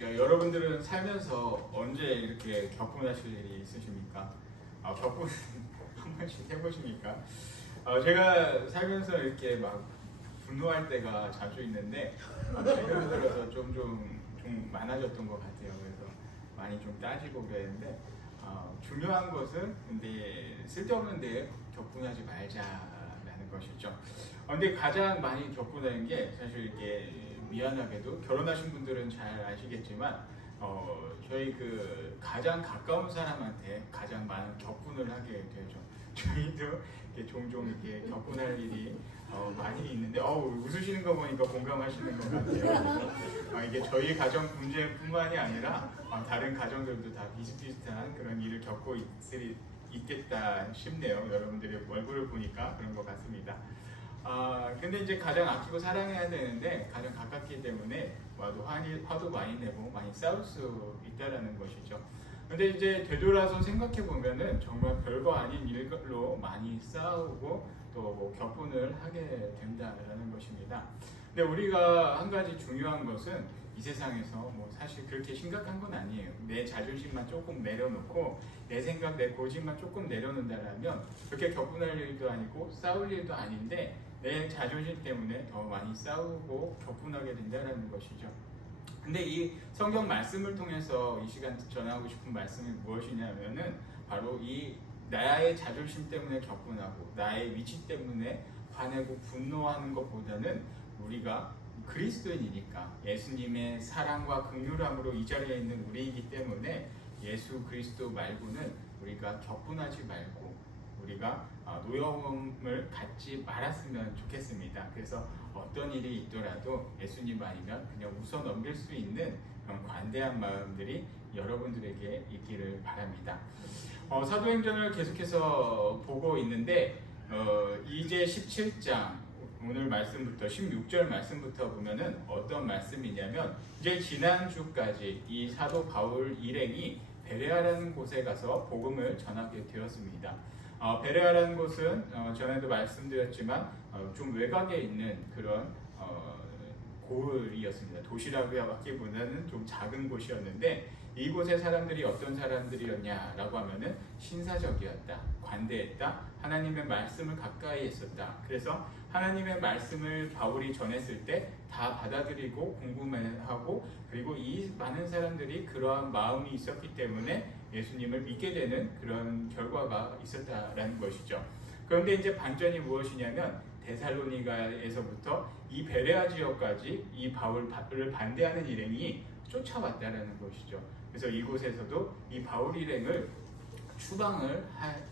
여러분들은 살면서 언제 이렇게 격분하실 일이 있으십니까? 격분 한 번씩 해보십니까? 제가 살면서 이렇게 막 분노할 때가 자주 있는데 최근 들어서 좀 많아졌던 것 같아요. 그래서 많이 좀 따지고 그랬는데 중요한 것은 근데 쓸데없는 데 격분하지 말자라는 것이죠. 근데 가장 많이 격분하는 게 사실 이렇게 미안하게도 결혼하신 분들은 잘 아시겠지만 저희 그 가장 가까운 사람한테 가장 많은 격분을 하게 되죠. 저희도 이렇게 종종 이렇게 격분할 일이 많이 있는데 웃으시는 거 보니까 공감하시는 것 같아요. 그래서 이게 저희 가정 문제뿐만이 아니라 다른 가정들도 다 비슷비슷한 그런 일을 겪고 있겠다 싶네요. 여러분들의 얼굴을 보니까 그런 것 같습니다. 근데 이제 가장 아끼고 사랑해야 되는데 가장 가깝기 때문에 화도 많이 내고 많이 싸울 수 있다라는 것이죠. 근데 이제 되돌아서 생각해 보면은 정말 별거 아닌 일로 많이 싸우고 또 격분을 하게 된다라는 것입니다. 근데 우리가 한 가지 중요한 것은 이 세상에서 사실 그렇게 심각한 건 아니에요. 내 자존심만 조금 내려놓고 내 생각, 내 고집만 조금 내려놓는다라면 그렇게 격분할 일도 아니고 싸울 일도 아닌데 내 자존심 때문에 더 많이 싸우고 격분하게 된다는 것이죠. 근데 이 성경 말씀을 통해서 이 시간 전하고 싶은 말씀이 무엇이냐면은 바로 이 나의 자존심 때문에 격분하고 나의 위치 때문에 화내고 분노하는 것보다는 우리가 그리스도인이니까 예수님의 사랑과 긍휼함으로 이 자리에 있는 우리이기 때문에 예수 그리스도 말고는 우리가 격분하지 말고 우리가 노여움을 갖지 말았으면 좋겠습니다. 그래서 어떤 일이 있더라도 예수님 아니면 그냥 웃어 넘길 수 있는 그런 관대한 마음들이 여러분들에게 있기를 바랍니다. 사도행전을 계속해서 보고 있는데 이제 17장 오늘 말씀부터 16절 말씀부터 보면은 어떤 말씀이냐면 이제 지난주까지 이 사도 바울 일행이 베레아라는 곳에 가서 복음을 전하게 되었습니다. 베레아라는 곳은 전에도 말씀드렸지만 좀 외곽에 있는 그런 고을이었습니다. 도시라고 하기보다는 좀 작은 곳이었는데 이곳의 사람들이 어떤 사람들이었냐라고 하면은 신사적이었다, 관대했다, 하나님의 말씀을 가까이 했었다. 그래서 하나님의 말씀을 바울이 전했을 때 다 받아들이고 궁금해하고 그리고 이 많은 사람들이 그러한 마음이 있었기 때문에 예수님을 믿게 되는 그런 결과가 있었다라는 것이죠. 그런데 이제 반전이 무엇이냐면 데살로니가에서부터 이 베레아 지역까지 이 바울을 반대하는 일행이 쫓아왔다라는 것이죠. 그래서 이곳에서도 이 바울 일행을 추방을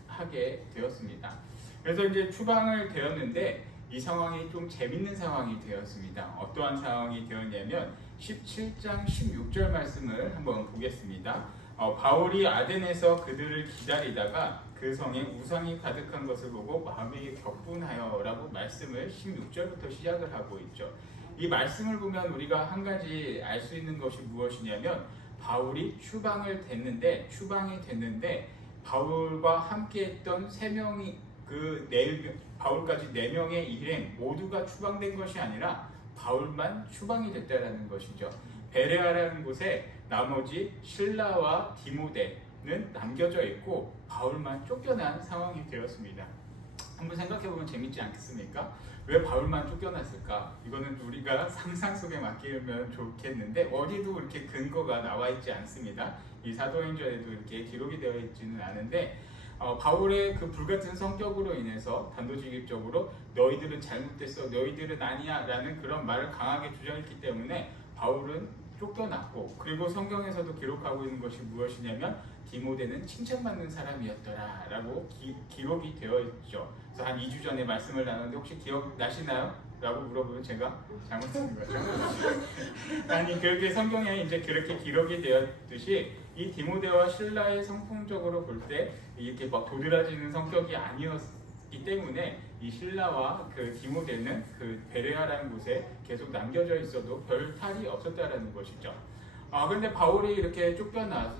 하게 되었습니다. 그래서 이제 추방을 되었는데 이 상황이 좀 재밌는 상황이 되었습니다. 어떠한 상황이 되었냐면 17장 16절 말씀을 한번 보겠습니다. 바울이 아덴에서 그들을 기다리다가 그 성에 우상이 가득한 것을 보고 마음이 격분하여 라고 말씀을 16절부터 시작을 하고 있죠. 이 말씀을 보면 우리가 한 가지 알 수 있는 것이 무엇이냐면 바울이 추방이 됐는데 바울과 함께 했던 3명이 바울까지 4명의 일행 모두가 추방된 것이 아니라 바울만 추방이 됐다라는 것이죠. 베레아라는 곳에 나머지 실라와 디모데는 남겨져 있고 바울만 쫓겨난 상황이 되었습니다. 한번 생각해보면 재밌지 않겠습니까? 왜 바울만 쫓겨났을까? 이거는 우리가 상상 속에 맡기면 좋겠는데 어디도 이렇게 근거가 나와 있지 않습니다. 이 사도행전에도 이렇게 기록이 되어 있지는 않은데 바울의 그 불같은 성격으로 인해서 단도직입적으로 너희들은 잘못됐어, 너희들은 아니야 라는 그런 말을 강하게 주장했기 때문에 바울은 쫓겨났고 그리고 성경에서도 기록하고 있는 것이 무엇이냐면 디모데는 칭찬받는 사람이었더라 라고 기록이 되어 있죠. 그래서 한 2주 전에 말씀을 나눴는데 혹시 기억나시나요? 라고 물어보면 제가 잘못한 거죠. 아니 그렇게 성경에 이제 그렇게 기록이 되었듯이 이 디모데와 실라의 성품적으로 볼 때 이렇게 막 도드라지는 성격이 아니었기 때문에 이 실라와 그 디모데는 그 베레아라는 곳에 계속 남겨져 있어도 별 탈이 없었다라는 것이죠. 그런데 바울이 이렇게 쫓겨났는데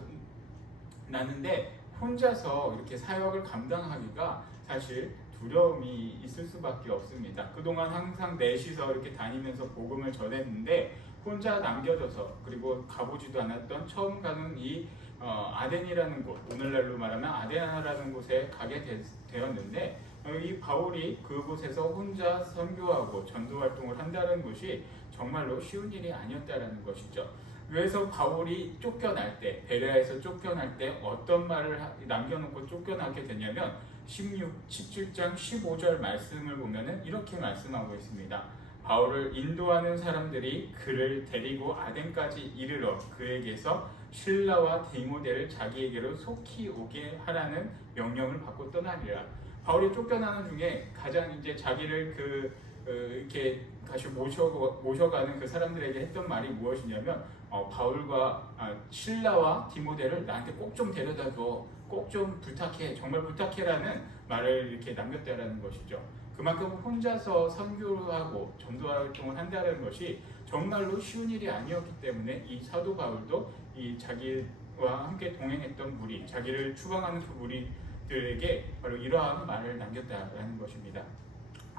혼자서 이렇게 사역을 감당하기가 사실 두려움이 있을 수밖에 없습니다. 그동안 항상 넷이서 이렇게 다니면서 복음을 전했는데 혼자 남겨져서 그리고 가보지도 않았던 처음 가는 이 아덴이라는 곳, 오늘날로 말하면 아데나라는 곳에 가게 되었는데 이 바울이 그곳에서 혼자 선교하고 전도 활동을 한다는 것이 정말로 쉬운 일이 아니었다라는 것이죠. 그래서 바울이 쫓겨날 때, 베레아에서 쫓겨날 때 어떤 말을 남겨놓고 쫓겨나게 되냐면 17장 15절 말씀을 보면은 이렇게 말씀하고 있습니다. 바울을 인도하는 사람들이 그를 데리고 아덴까지 이르러 그에게서 실라와 디모데를 자기에게로 속히 오게 하라는 명령을 받고 떠나리라. 바울이 쫓겨나는 중에 가장 이제 자기를 이렇게 다시 모셔가는 그 사람들에게 했던 말이 무엇이냐면 바울과 실라와 디모데를 나한테 꼭 좀 데려다줘, 꼭 좀 부탁해, 정말 부탁해라는 말을 이렇게 남겼다라는 것이죠. 그만큼 혼자서 선교하고 전도 활동을 한다는 것이 정말로 쉬운 일이 아니었기 때문에 이 사도 바울도 이 자기와 함께 동행했던 무리, 자기를 추방하는 그 무리들에게 바로 이러한 말을 남겼다라는 것입니다.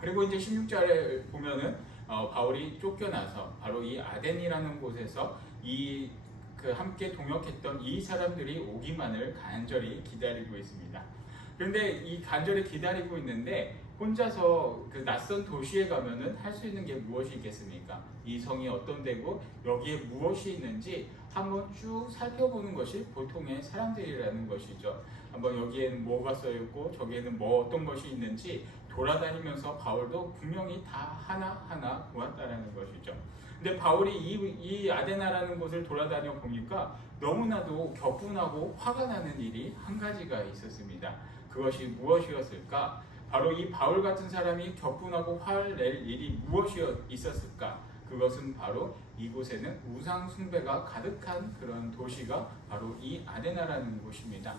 그리고 이제 16절에 보면은 바울이 쫓겨나서 바로 이 아덴이라는 곳에서 그 함께 동역했던 이 사람들이 오기만을 간절히 기다리고 있습니다. 그런데 이 간절히 기다리고 있는데 혼자서 그 낯선 도시에 가면은 할 수 있는 게 무엇이 있겠습니까? 이 성이 어떤 데고 여기에 무엇이 있는지 한번 쭉 살펴보는 것이 보통의 사람들이라는 것이죠. 한번 여기에는 뭐가 써있고 저기에는 뭐 어떤 것이 있는지 돌아다니면서 바울도 분명히 다 하나하나 보았다라는 것이죠. 근데 바울이 이 아데나라는 곳을 돌아다녀 보니까 너무나도 격분하고 화가 나는 일이 한 가지가 있었습니다. 그것이 무엇이었을까? 바로 이 바울 같은 사람이 격분하고 화를 낼 일이 무엇이 있었을까? 그것은 바로 이곳에는 우상 숭배가 가득한 그런 도시가 바로 이 아데나라는 곳입니다.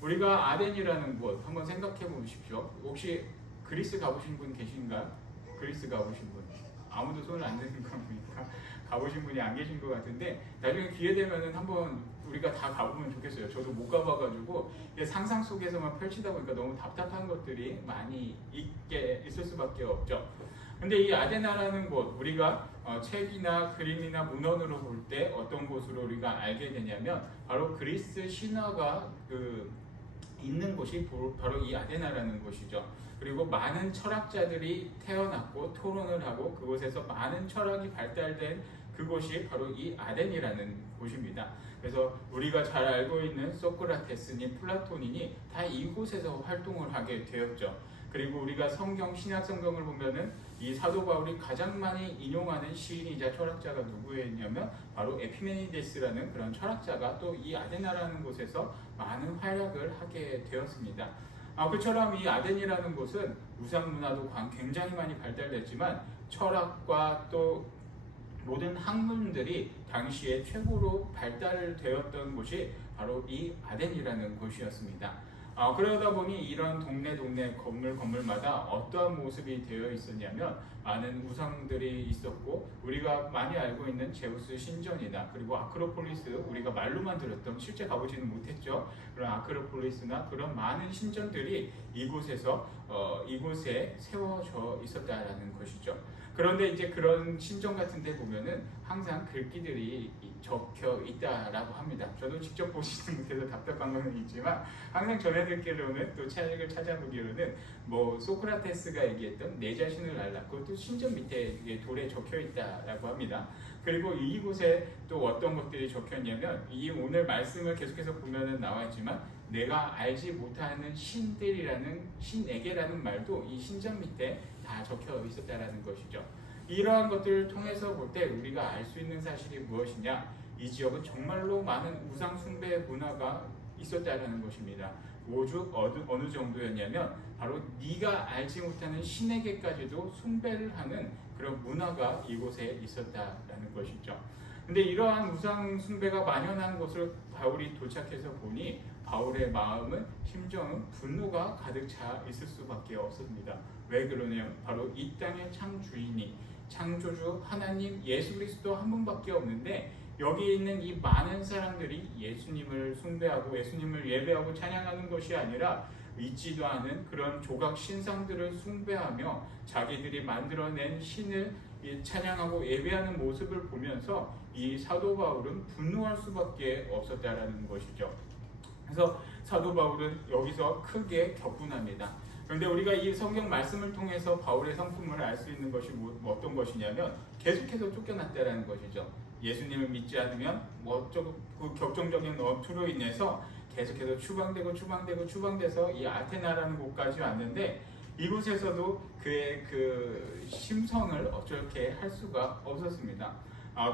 우리가 아덴이라는 곳 한번 생각해 보십시오. 혹시 그리스 가보신 분 계신가? 그리스 가보신 분? 아무도 손을 안 드는 거 보니까 가보신 분이 안 계신 것 같은데 나중에 기회 되면은 한번 우리가 다 가보면 좋겠어요. 저도 못 가봐가지고 상상 속에서만 펼치다 보니까 너무 답답한 것들이 많이 있을 수밖에 없죠. 근데 이 아데나라는 곳 우리가 책이나 그림이나 문헌으로 볼 때 어떤 곳으로 우리가 알게 되냐면 바로 그리스 신화가 있는 곳이 바로 이 아데나라는 곳이죠. 그리고 많은 철학자들이 태어났고 토론을 하고 그곳에서 많은 철학이 발달된 그곳이 바로 이 아덴이라는 곳입니다. 그래서 우리가 잘 알고 있는 소크라테스니 플라톤이니 다 이곳에서 활동을 하게 되었죠. 그리고 우리가 신약 성경을 보면은 이 사도 바울이 가장 많이 인용하는 시인이자 철학자가 누구였냐면 바로 에피메니데스라는 그런 철학자가 또 이 아데나라는 곳에서 많은 활약을 하게 되었습니다. 그처럼 이 아덴이라는 곳은 우상 문화도 굉장히 많이 발달됐지만 철학과 또 모든 학문들이 당시에 최고로 발달되었던 곳이 바로 이 아덴이라는 곳이었습니다. 그러다 보니 이런 동네 건물마다 어떠한 모습이 되어 있었냐면 많은 우상들이 있었고 우리가 많이 알고 있는 제우스 신전이나 그리고 아크로폴리스 우리가 말로만 들었던 실제 가보지는 못했죠. 그런 아크로폴리스나 그런 많은 신전들이 이곳에 세워져 있었다라는 것이죠. 그런데 이제 그런 신전 같은 데 보면은 항상 글귀들이 적혀 있다라고 합니다. 저도 직접 보지는 못해서 답답한 건 있지만 항상 전해듣기로는 또 책을 찾아보기로는 뭐 소크라테스가 얘기했던 내 자신을 알라 그것도 신전 밑에 돌에 적혀 있다라고 합니다. 그리고 이곳에 또 어떤 것들이 적혀 있냐면 이 오늘 말씀을 계속해서 보면은 나와 있지만 내가 알지 못하는 신에게라는 말도 이 신전 밑에 다 적혀 있었다라는 것이죠. 이러한 것들을 통해서 볼 때 우리가 알 수 있는 사실이 무엇이냐? 이 지역은 정말로 많은 우상 숭배 문화가 있었다는 것입니다. 오죽 어느 정도였냐면 바로 네가 알지 못하는 신에게까지도 숭배를 하는 그런 문화가 이곳에 있었다라는 것이죠. 근데 이러한 우상 숭배가 만연한 곳을 바울이 도착해서 보니 바울의 심정은 분노가 가득 차 있을 수밖에 없습니다. 왜 그러냐면 바로 이 땅의 창조주 하나님 예수 그리스도 한 분밖에 없는데 여기 있는 이 많은 사람들이 예수님을 숭배하고 예수님을 예배하고 찬양하는 것이 아니라 있지도 않은 그런 조각 신상들을 숭배하며 자기들이 만들어낸 신을 이 찬양하고 예배하는 모습을 보면서 이 사도 바울은 분노할 수밖에 없었다라는 것이죠. 그래서 사도 바울은 여기서 크게 격분합니다. 그런데 우리가 이 성경 말씀을 통해서 바울의 성품을 알 수 있는 것이 어떤 것이냐면 계속해서 쫓겨났다라는 것이죠. 예수님을 믿지 않으면 그 격정적인 어투로 인해서 계속해서 추방돼서 이 아테나라는 곳까지 왔는데 이곳에서도 그의 그 심성을 어떻게 할 수가 없었습니다.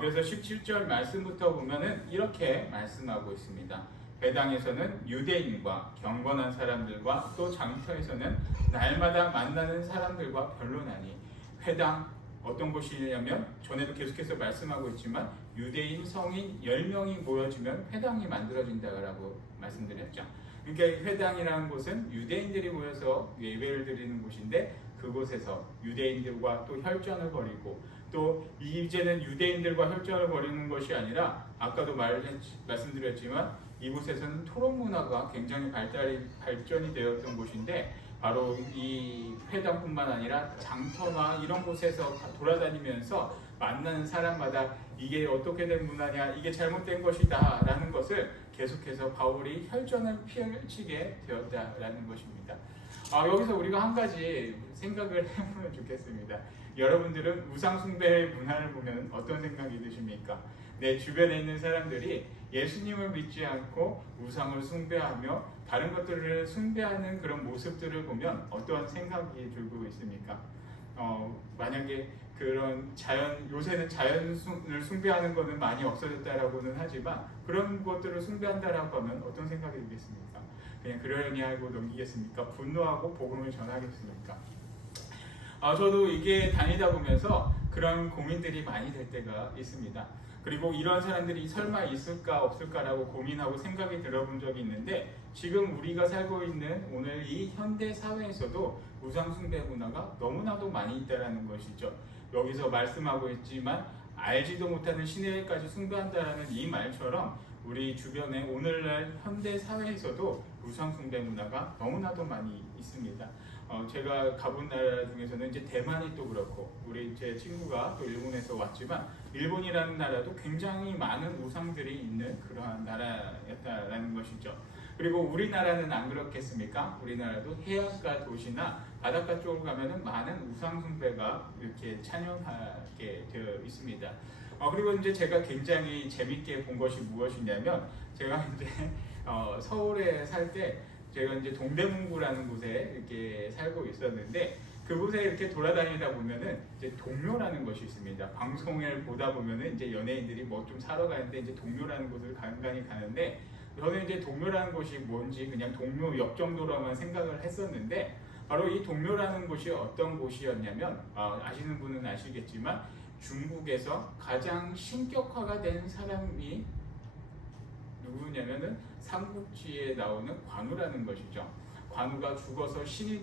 그래서 17절 말씀부터 보면은 이렇게 말씀하고 있습니다. 회당에서는 유대인과 경건한 사람들과 또 장터에서는 날마다 만나는 사람들과 변론하니. 회당 어떤 곳이냐면 전에도 계속해서 말씀하고 있지만 유대인 성인 10명이 모여지면 회당이 만들어진다라고 말씀드렸죠. 그러니까 회당이라는 곳은 유대인들이 모여서 예배를 드리는 곳인데 그곳에서 유대인들과 또 혈전을 벌이고 또 이제는 유대인들과 혈전을 벌이는 것이 아니라 아까도 말씀드렸지만 이곳에서는 토론 문화가 굉장히 발전이 되었던 곳인데 바로 이 회당뿐만 아니라 장터나 이런 곳에서 돌아다니면서 만나는 사람마다 이게 어떻게 된 문화냐, 이게 잘못된 것이다 라는 것을 계속해서 바울이 혈전을 펼치게 되었다라는 것입니다. 여기서 우리가 한 가지 생각을 해보면 좋겠습니다. 여러분들은 우상숭배의 문화를 보면 어떤 생각이 드십니까? 내 주변에 있는 사람들이 예수님을 믿지 않고 우상을 숭배하며 다른 것들을 숭배하는 그런 모습들을 보면 어떤 생각이 들고 있습니까? 만약에 그런 요새는 자연을 숭배하는 것은 많이 없어졌다라고는 하지만 그런 것들을 숭배한다라고 하면 어떤 생각이 들겠습니까? 그냥 그러려니 하고 넘기겠습니까? 분노하고 복음을 전하겠습니까? 저도 이게 다니다 보면서 그런 고민들이 많이 될 때가 있습니다. 그리고 이런 사람들이 설마 있을까 없을까라고 고민하고 생각이 들어본 적이 있는데 지금 우리가 살고 있는 오늘 이 현대 사회에서도 우상숭배 문화가 너무나도 많이 있다는 것이죠. 여기서 말씀하고 있지만 알지도 못하는 신에까지 숭배한다라는 이 말처럼 우리 주변에 오늘날 현대 사회에서도 우상숭배 문화가 너무나도 많이 있습니다. 제가 가본 나라 중에서는 이제 대만이 또 그렇고 우리 제 친구가 또 일본에서 왔지만 일본이라는 나라도 굉장히 많은 우상들이 있는 그러한 나라였다라는 것이죠. 그리고 우리나라는 안 그렇겠습니까? 우리나라도 해안가 도시나 바닷가 쪽으로 가면은 많은 우상숭배가 이렇게 찬양하게 되어 있습니다. 그리고 이제 제가 굉장히 재밌게 본 것이 무엇이냐면 제가 이제 서울에 살 때 제가 이제 동대문구라는 곳에 이렇게 살고 있었는데 그곳에 이렇게 돌아다니다 보면은 이제 동묘라는 것이 있습니다. 방송을 보다 보면은 이제 연예인들이 뭐 좀 사러 가는데 이제 동묘라는 곳을 간간히 가는데 저는 이제 동묘라는 곳이 뭔지 그냥 동묘역 정도로만 생각을 했었는데 바로 이 동묘라는 곳이 어떤 곳이었냐면 아시는 분은 아시겠지만 중국에서 가장 신격화가 된 사람이 누구냐면은 삼국지에 나오는 관우라는 것이죠. 관우가 죽어서 신이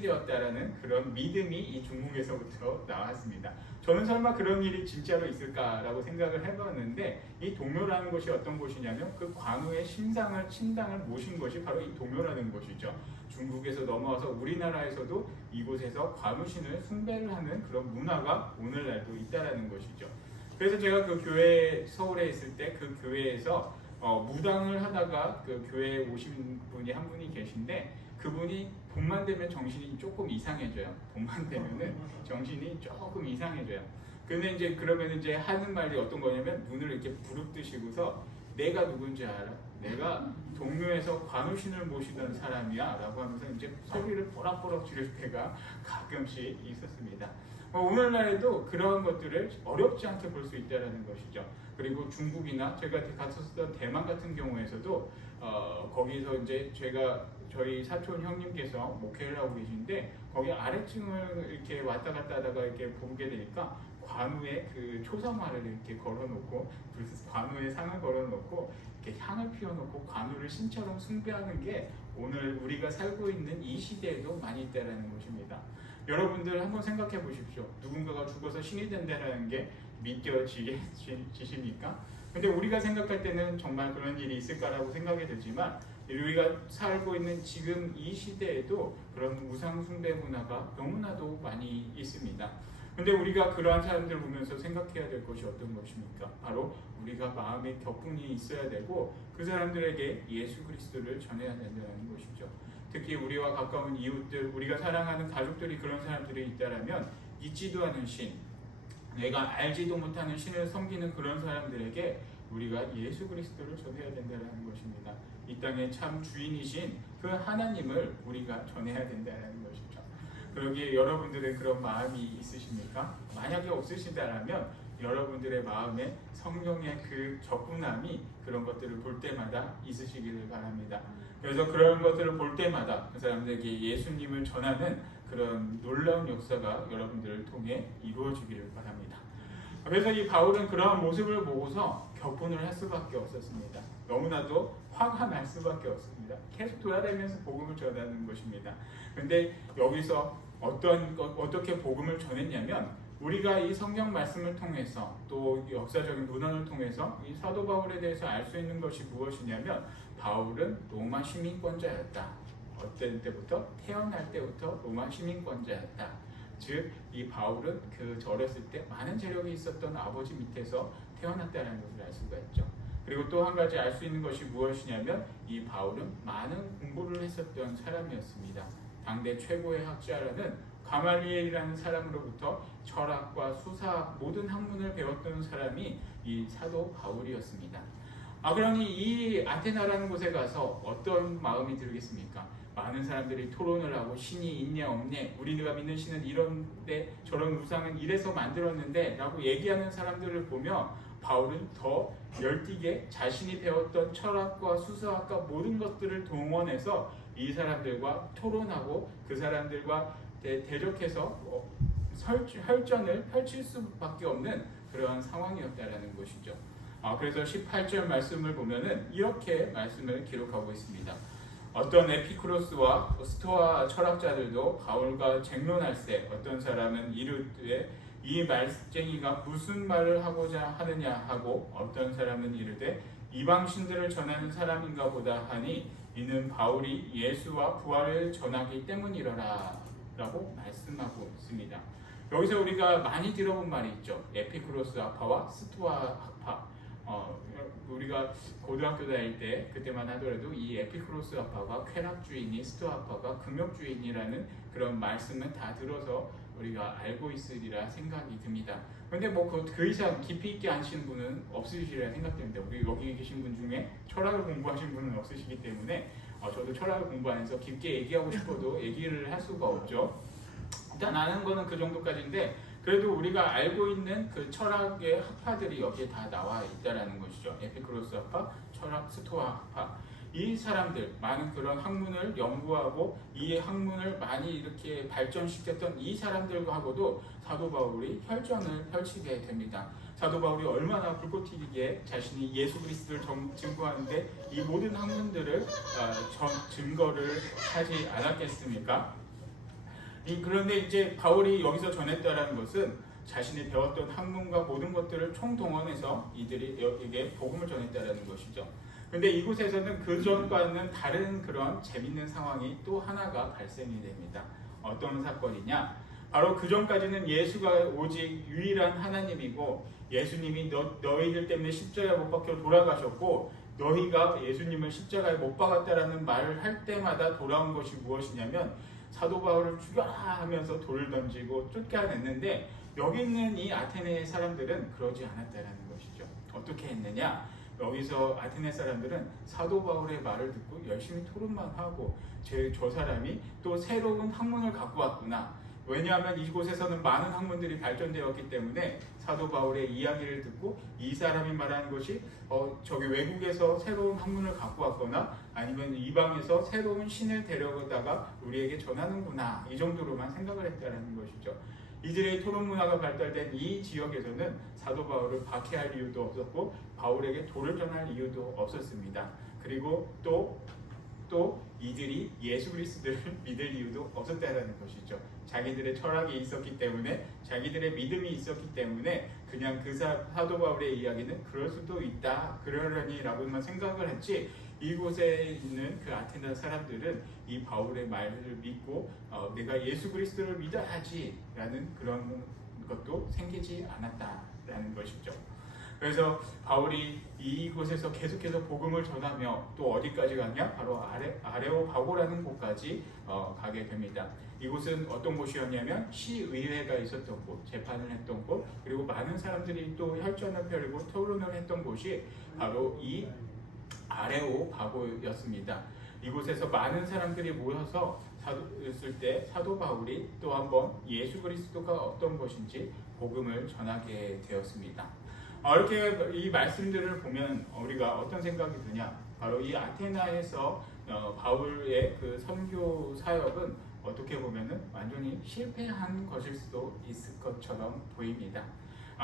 되었다라는 그런 믿음이 이 중국에서부터 나왔습니다. 저는 설마 그런 일이 진짜로 있을까라고 생각을 해봤는데 이 동묘라는 곳이 어떤 곳이냐면 그 관우의 신당을 모신 것이 바로 이 동묘라는 곳이죠. 중국에서 넘어와서 우리나라에서도 이곳에서 관우신을 숭배를 하는 그런 문화가 오늘날도 있다라는 것이죠. 그래서 제가 그 교회 서울에 있을 때 그 교회에서 무당을 하다가 그 교회에 오신 분이 한 분이 계신데 그분이 봄만 되면 정신이 조금 이상해져요. 봄만 되면은 정신이 조금 이상해져요. 근데 이제 그러면 이제 하는 말이 어떤 거냐면 눈을 이렇게 부릅뜨시고서 내가 누군지 알아? 내가 동묘에서 관우신을 모시던 사람이야 라고 하면서 이제 소리를 버럭버럭 지를 때가 가끔씩 있었습니다. 오늘날에도 그런 것들을 어렵지 않게 볼 수 있다는 것이죠. 그리고 중국이나 제가 갔었던 대만 같은 경우에서도 거기서 이제 저희 사촌 형님께서 목회를 하고 계신데 거기 아래층을 이렇게 왔다 갔다 하다가 이렇게 보게 되니까 관우의 그 초상화를 이렇게 걸어놓고 관우의 상을 걸어놓고 이렇게 향을 피워놓고 관우를 신처럼 숭배하는 게 오늘 우리가 살고 있는 이 시대에도 많이 있다는 것입니다. 여러분들 한번 생각해 보십시오. 누군가가 죽어서 신이 된다는 게 믿겨지십니까? 근데 우리가 생각할 때는 정말 그런 일이 있을까라고 생각이 들지만 우리가 살고 있는 지금 이 시대에도 그런 우상 숭배 문화가 너무나도 많이 있습니다. 근데 우리가 그러한 사람들을 보면서 생각해야 될 것이 어떤 것입니까? 바로 우리가 마음에 격분이 있어야 되고 그 사람들에게 예수 그리스도를 전해야 된다는 것이죠. 특히 우리와 가까운 이웃들, 우리가 사랑하는 가족들이 그런 사람들이 있다라면 잊지도 않은 신, 내가 알지도 못하는 신을 섬기는 그런 사람들에게 우리가 예수 그리스도를 전해야 된다는 것입니다. 이 땅의 참 주인이신 그 하나님을 우리가 전해야 된다는 것이죠. 그러기에 여러분들의 그런 마음이 있으십니까? 만약에 없으시다라면 여러분들의 마음에 성령의 그 적분함이 그런 것들을 볼 때마다 있으시기를 바랍니다. 그래서 그런 것들을 볼 때마다 그 사람들에게 예수님을 전하는 그런 놀라운 역사가 여러분들을 통해 이루어지기를 바랍니다. 그래서 이 바울은 그러한 모습을 보고서 격분을 할 수밖에 없었습니다. 너무나도 화가 날 수밖에 없습니다. 계속 돌아다니면서 복음을 전하는 것입니다. 그런데 여기서 어떻게 복음을 전했냐면 우리가 이 성경 말씀을 통해서 또 역사적인 문헌을 통해서 이 사도 바울에 대해서 알 수 있는 것이 무엇이냐면 바울은 로마 시민권자였다. 어떤 때부터? 태어날 때부터 로마 시민권자였다. 즉, 이 바울은 그 어렸을 때 많은 재력이 있었던 아버지 밑에서 태어났다는 것을 알 수가 있죠. 그리고 또 한 가지 알 수 있는 것이 무엇이냐면 이 바울은 많은 공부를 했었던 사람이었습니다. 당대 최고의 학자라는 가말리엘이라는 사람으로부터 철학과 수사학 모든 학문을 배웠던 사람이 이 사도 바울이었습니다. 그러니 이 아테나라는 곳에 가서 어떤 마음이 들겠습니까? 많은 사람들이 토론을 하고 신이 있냐 없냐, 우리가 믿는 신은 이런데 저런 우상은 이래서 만들었는데 라고 얘기하는 사람들을 보며 바울은 더 열띠게 자신이 배웠던 철학과 수사학과 모든 것들을 동원해서 이 사람들과 토론하고 그 사람들과 대적해서 혈전을 펼칠 수밖에 없는 그러한 상황이었다라는 것이죠. 그래서 18절 말씀을 보면은 이렇게 말씀을 기록하고 있습니다. 어떤 에피쿠로스와 스토아 철학자들도 바울과 쟁론할세 어떤 사람은 이르되 이 말쟁이가 무슨 말을 하고자 하느냐 하고 어떤 사람은 이르되 이방 신들을 전하는 사람인가 보다 하니 이는 바울이 예수와 부활을 전하기 때문이러라 라고 말씀하고 있습니다. 여기서 우리가 많이 들어본 말이 있죠. 에피쿠로스 학파와 스토아 학파. 우리가 고등학교 다닐 때 그때만 하더라도 이 에피쿠로스 학파가 쾌락주의니 스토아 학파가 금욕주의니라는 그런 말씀은 다 들어서 우리가 알고 있으리라 생각이 듭니다. 그런데 그 이상 깊이 있게 아시는 분은 없으시리라 생각됩니다. 우리 여기 계신 분 중에 철학을 공부하신 분은 없으시기 때문에 저도 철학을 공부하면서 깊게 얘기하고 싶어도 얘기를 할 수가 없죠. 일단 아는 거는 그 정도까지인데 그래도 우리가 알고 있는 그 철학의 학파들이 여기에 다 나와 있다라는 것이죠. 에피쿠로스 학파, 철학, 스토아 학파. 이 사람들, 많은 그런 학문을 연구하고 이 학문을 많이 이렇게 발전시켰던 이 사람들하고도 사도 바울이 혈전을 펼치게 됩니다. 사도 바울이 얼마나 불꽃 튀기게 자신이 예수 그리스도를 증거하는데 이 모든 학문들을 증거를 하지 않았겠습니까? 그런데 이제 바울이 여기서 전했다라는 것은 자신이 배웠던 학문과 모든 것들을 총동원해서 이들에게 복음을 전했다라는 것이죠. 그런데 이곳에서는 그 전과는 다른 그런 재밌는 상황이 또 하나가 발생이 됩니다. 어떤 사건이냐? 바로 그 전까지는 예수가 오직 유일한 하나님이고 예수님이 너희들 때문에 십자가에 못 박혀 돌아가셨고 너희가 예수님을 십자가에 못 박았다라는 말을 할 때마다 돌아온 것이 무엇이냐면 사도 바울을 죽여라 하면서 돌을 던지고 쫓겨냈는데 여기 있는 이 아테네 사람들은 그러지 않았다라는 것이죠. 어떻게 했느냐? 여기서 아테네 사람들은 사도 바울의 말을 듣고 열심히 토론만 하고 저 사람이 또 새로운 학문을 갖고 왔구나. 왜냐하면 이곳에서는 많은 학문들이 발전되었기 때문에 사도 바울의 이야기를 듣고 이 사람이 말하는 것이 저기 외국에서 새로운 학문을 갖고 왔거나 아니면 이방에서 새로운 신을 데려다가 우리에게 전하는구나 이 정도로만 생각을 했다는 것이죠. 이들의 토론 문화가 발달된 이 지역에서는 사도 바울을 박해할 이유도 없었고 바울에게 돌을 전할 이유도 없었습니다. 그리고 또 이들이 예수 그리스도를 믿을 이유도 없었다는 것이죠. 자기들의 철학이 있었기 때문에 자기들의 믿음이 있었기 때문에 그냥 그 사도 바울의 이야기는 그럴 수도 있다 그러려니 라고만 생각을 했지 이곳에 있는 그 아테네 사람들은 이 바울의 말을 믿고 내가 예수 그리스도를 믿어야지 라는 그런 것도 생기지 않았다라는 것이죠. 그래서 바울이 이곳에서 계속해서 복음을 전하며 또 어디까지 가냐? 바로 아레오바고라는 곳까지 가게 됩니다. 이곳은 어떤 곳이었냐면 시의회가 있었던 곳, 재판을 했던 곳, 그리고 많은 사람들이 또 혈전을 펴고 토론을 했던 곳이 바로 이 아레오바고였습니다. 이곳에서 많은 사람들이 모여서 있을 때 사도 바울이 또 한번 예수 그리스도가 어떤 것인지 복음을 전하게 되었습니다. 이렇게 이 말씀들을 보면 우리가 어떤 생각이 드냐? 바로 이 아테나에서 바울의 그 선교 사역은 어떻게 보면은 완전히 실패한 것일 수도 있을 것처럼 보입니다.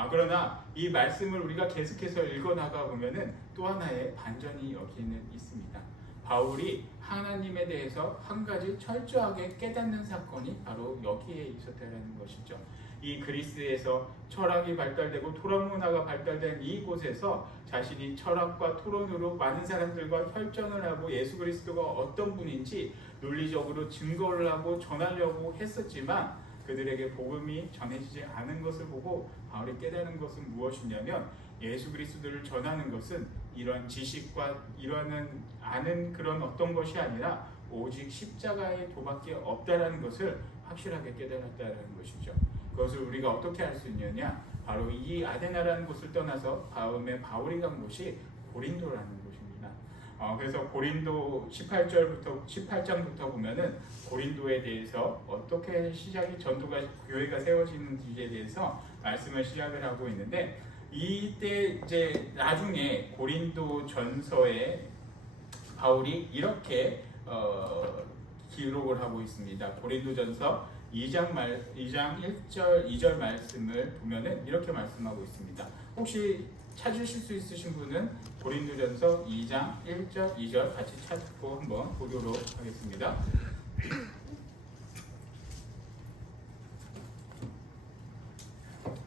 그러나 이 말씀을 우리가 계속해서 읽어나가 보면은 또 하나의 반전이 여기는 있습니다. 바울이 하나님에 대해서 한 가지 철저하게 깨닫는 사건이 바로 여기에 있었다는 것이죠. 이 그리스에서 철학이 발달되고 토론 문화가 발달된 이곳에서 자신이 철학과 토론으로 많은 사람들과 혈전을 하고 예수 그리스도가 어떤 분인지 논리적으로 증거를 하고 전하려고 했었지만 그들에게 복음이 전해지지 않은 것을 보고 바울이 깨달은 것은 무엇이냐면 예수 그리스도를 전하는 것은 이런 지식과 이러는 아는 그런 어떤 것이 아니라 오직 십자가의 도밖에 없다라는 것을 확실하게 깨달았다는 것이죠. 그것을 우리가 어떻게 할 수 있느냐? 바로 이 아데나라는 곳을 떠나서 다음에 바울이 간 곳이 고린도라는 곳입니다. 그래서 고린도 18장부터 보면은 고린도에 대해서 어떻게 시작이 교회가 세워지는지에 대해서 말씀을 시작을 하고 있는데 이때 이제 나중에 고린도 전서에 바울이 이렇게 기록을 하고 있습니다. 고린도 전서 2장 1절 2절 말씀을 보면은 이렇게 말씀하고 있습니다. 혹시 찾으실 수 있으신 분은 고린도전서 2장 1절 2절 같이 찾고 한번 보도록 하겠습니다.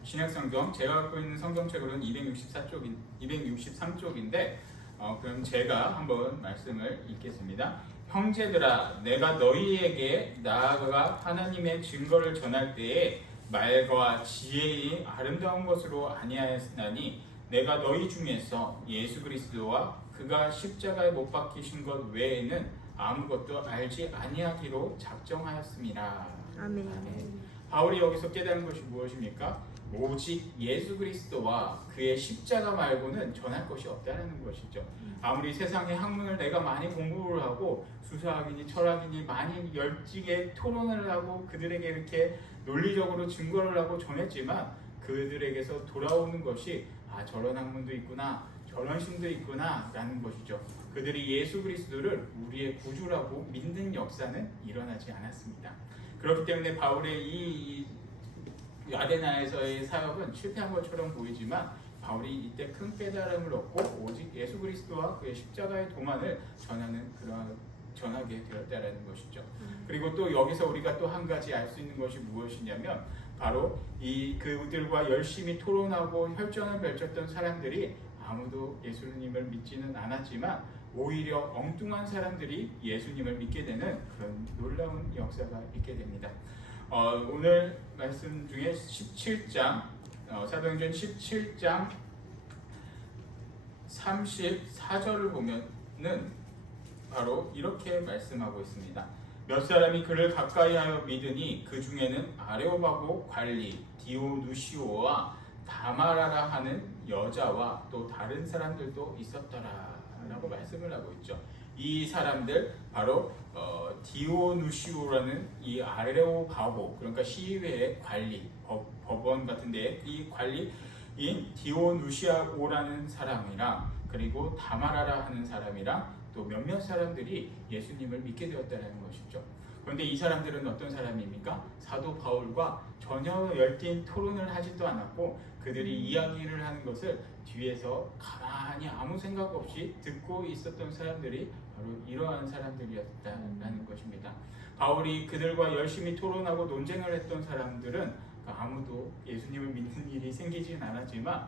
신약성경 제가 갖고 있는 성경책으로는 263쪽인데 그럼 제가 한번 말씀을 읽겠습니다. 형제들아, 내가 너희에게 나아가 하나님의 증거를 전할 때에 말과 지혜의 아름다운 것으로 아니하였으나니 내가 너희 중에서 예수 그리스도와 그가 십자가에 못 박히신 것 외에는 아무것도 알지 아니하기로 작정하였습니다. 아멘. 바울이 여기서 깨달은 것이 무엇입니까? 오직 예수 그리스도와 그의 십자가 말고는 전할 것이 없다는 것이죠. 아무리 세상의 학문을 내가 많이 공부를 하고 수사학이니 철학이니 많이 열심히 토론을 하고 그들에게 이렇게 논리적으로 증거를 하고 전했지만 그들에게서 돌아오는 것이 저런 학문도 있구나, 저런 신도 있구나 라는 것이죠. 그들이 예수 그리스도를 우리의 구주라고 믿는 역사는 일어나지 않았습니다. 그렇기 때문에 바울의 이 아데나에서의 사역은 실패한 것처럼 보이지만 바울이 이때 큰 깨달음을 얻고 오직 예수 그리스도와 그의 십자가의 도만을 전하게 되었다라는 것이죠. 그리고 또 여기서 우리가 또 한 가지 알 수 있는 것이 무엇이냐면 바로 이 그들과 열심히 토론하고 혈전을 펼쳤던 사람들이 아무도 예수님을 믿지는 않았지만 오히려 엉뚱한 사람들이 예수님을 믿게 되는 그런 놀라운 역사가 있게 됩니다. 오늘 말씀 중에 17장 사도행전 17장 34절을 보면은 바로 이렇게 말씀하고 있습니다. 몇 사람이 그를 가까이하여 믿으니 그 중에는 아레오바고 관리 디오누시오와 다마라라 하는 여자와 또 다른 사람들도 있었더라라고 말씀을 하고 있죠. 이 사람들 바로 디오누시오라는 이 아레오바고 그러니까 시의회의 관리 법원 같은데 이 관리인 디오누시오라는 사람이랑 그리고 다마라라 하는 사람이랑 또 몇몇 사람들이 예수님을 믿게 되었다는 것이죠. 그런데 이 사람들은 어떤 사람입니까? 사도 바울과 전혀 열띤 토론을 하지도 않았고 그들이 이야기를 하는 것을 뒤에서 가만히 아무 생각 없이 듣고 있었던 사람들이 바로 이러한 사람들이었다는 것입니다. 바울이 그들과 열심히 토론하고 논쟁을 했던 사람들은 아무도 예수님을 믿는 일이 생기진 않았지만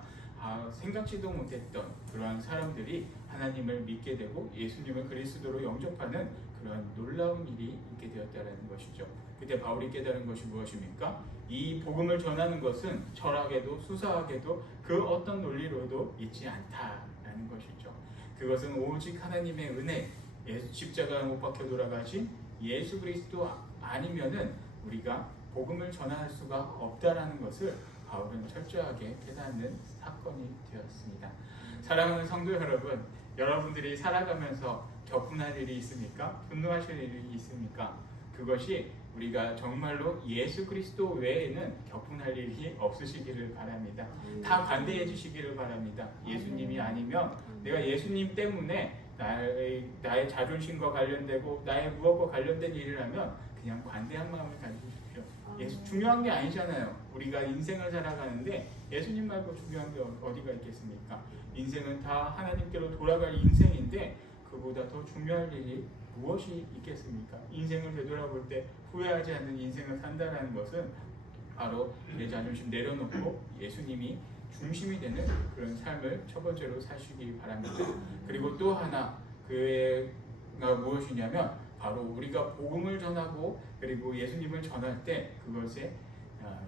생각지도 못했던 그러한 사람들이 하나님을 믿게 되고 예수님을 그리스도로 영접하는 그러한 놀라운 일이 있게 되었다는 것이죠. 그때 바울이 깨달은 것이 무엇입니까? 이 복음을 전하는 것은 철학에도 수사학에도 그 어떤 논리로도 있지 않다라는 것이죠. 그것은 오직 하나님의 은혜, 십자가에 못 박혀 돌아가신 예수 그리스도 아니면은 우리가 복음을 전할 수가 없다라는 것을 바울은 철저하게 깨닫는 사건이 되었습니다. 사랑하는 성도 여러분, 여러분들이 살아가면서 격분할 일이 있습니까? 분노하실 일이 있습니까? 그것이 우리가 정말로 예수 그리스도 외에는 격분할 일이 없으시기를 바랍니다. 다 관대해 주시기를 바랍니다. 예수님이 아니면 내가 예수님 때문에 나의 자존심과 관련되고 나의 무엇과 관련된 일을 하면 그냥 관대한 마음을 가지십시오. 중요한 게 아니잖아요. 우리가 인생을 살아가는데 예수님 말고 중요한 게 어디가 있겠습니까? 인생은 다 하나님께로 돌아갈 인생인데 그보다 더 중요한 일이 무엇이 있겠습니까? 인생을 되돌아볼 때 후회하지 않는 인생을 산다는 것은 바로 내 자존심 내려놓고 예수님이 중심이 되는 그런 삶을 첫 번째로 사시기 바랍니다. 그리고 또 하나 그가 무엇이냐면 바로 우리가 복음을 전하고 그리고 예수님을 전할 때 그것의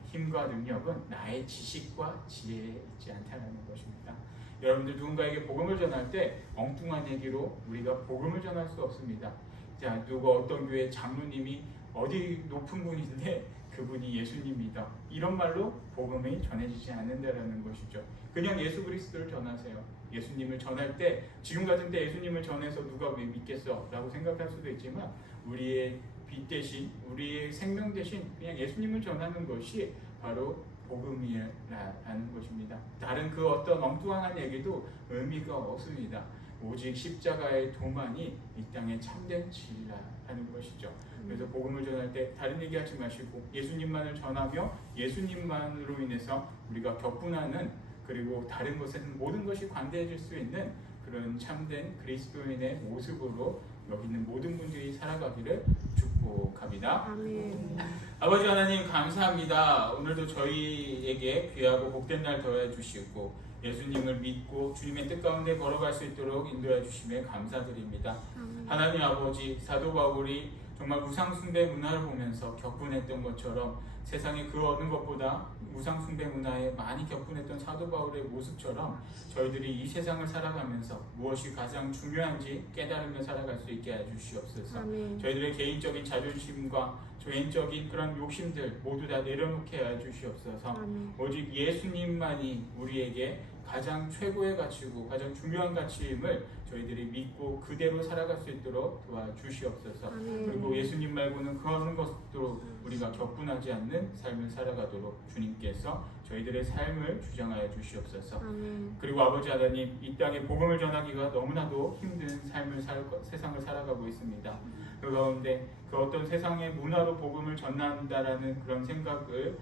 힘과 능력은 나의 지식과 지혜에 있지 않다는 것입니다. 여러분들 누군가에게 복음을 전할 때 엉뚱한 얘기로 우리가 복음을 전할 수 없습니다. 자, 누가 어떤 교회 장로님이 어디 높은 분인데 그분이 예수님이다. 이런 말로 복음이 전해지지 않는다라는 것이죠. 그냥 예수 그리스도를 전하세요. 예수님을 전할 때 지금 같은 때 예수님을 전해서 누가 왜 믿겠어? 라고 생각할 수도 있지만 우리의 빛 대신 우리의 생명 대신 그냥 예수님을 전하는 것이 바로 복음이라는 것입니다. 다른 그 어떤 엉뚱한 얘기도 의미가 없습니다. 오직 십자가의 도만이 이 땅의 참된 진리라는 것이죠. 그래서 복음을 전할 때 다른 얘기하지 마시고 예수님만을 전하며 예수님만으로 인해서 우리가 격분하는 그리고 다른 것에는 모든 것이 관대해질 수 있는 그런 참된 그리스도인의 모습으로 여기 있는 모든 분들이 살아가기를 축복합니다. 아멘. 아버지 하나님 감사합니다. 오늘도 저희에게 귀하고 복된 날 더해 주시고 예수님을 믿고 주님의 뜻 가운데 걸어갈 수 있도록 인도해 주심에 감사드립니다. 아멘. 하나님 아버지, 사도 바울이 정말 우상숭배 문화를 보면서 격분했던 것처럼 세상의 그 어느 것보다 우상숭배 문화에 많이 격분했던 사도 바울의 모습처럼 저희들이 이 세상을 살아가면서 무엇이 가장 중요한지 깨달으며 살아갈 수 있게 해주시옵소서. 아멘. 저희들의 개인적인 자존심과 개인적인 그런 욕심들 모두 다 내려놓게 해주시옵소서. 아멘. 오직 예수님만이 우리에게 가장 최고의 가치고 가장 중요한 가치임을 저희들이 믿고 그대로 살아갈 수 있도록 도와주시옵소서. 아멘. 그리고 예수님 말고는 그 어느 것도 우리가 격분하지 않는 삶을 살아가도록 주님께서 저희들의 삶을 주장하여 주시옵소서. 아멘. 그리고 아버지 하나님, 이 땅에 복음을 전하기가 너무나도 힘든 세상을 살아가고 있습니다. 그 가운데 그 어떤 세상의 문화로 복음을 전한다라는 그런 생각을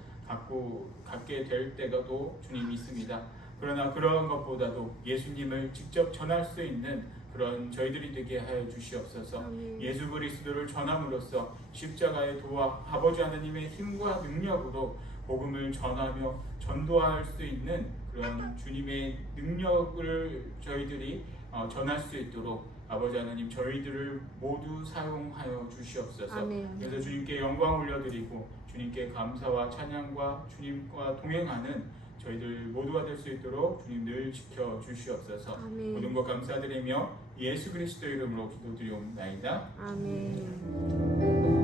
갖게 될 때가 또 주님 있습니다. 그러나 그런 것보다도 예수님을 직접 전할 수 있는 그런 저희들이 되게 하여 주시옵소서. 아멘. 예수 그리스도를 전함으로써 십자가의 도와 아버지 하나님의 힘과 능력으로 복음을 전하며 전도할 수 있는 그런 주님의 능력을 저희들이 전할 수 있도록 아버지 하나님 저희들을 모두 사용하여 주시옵소서. 아멘. 그래서 주님께 영광 올려드리고 주님께 감사와 찬양과 주님과 동행하는 저희들 모두가 될 수 있도록 주님 늘 지켜주시옵소서. 아멘. 모든 것 감사드리며 예수 그리스도 이름으로 기도드리옵나이다. 아멘.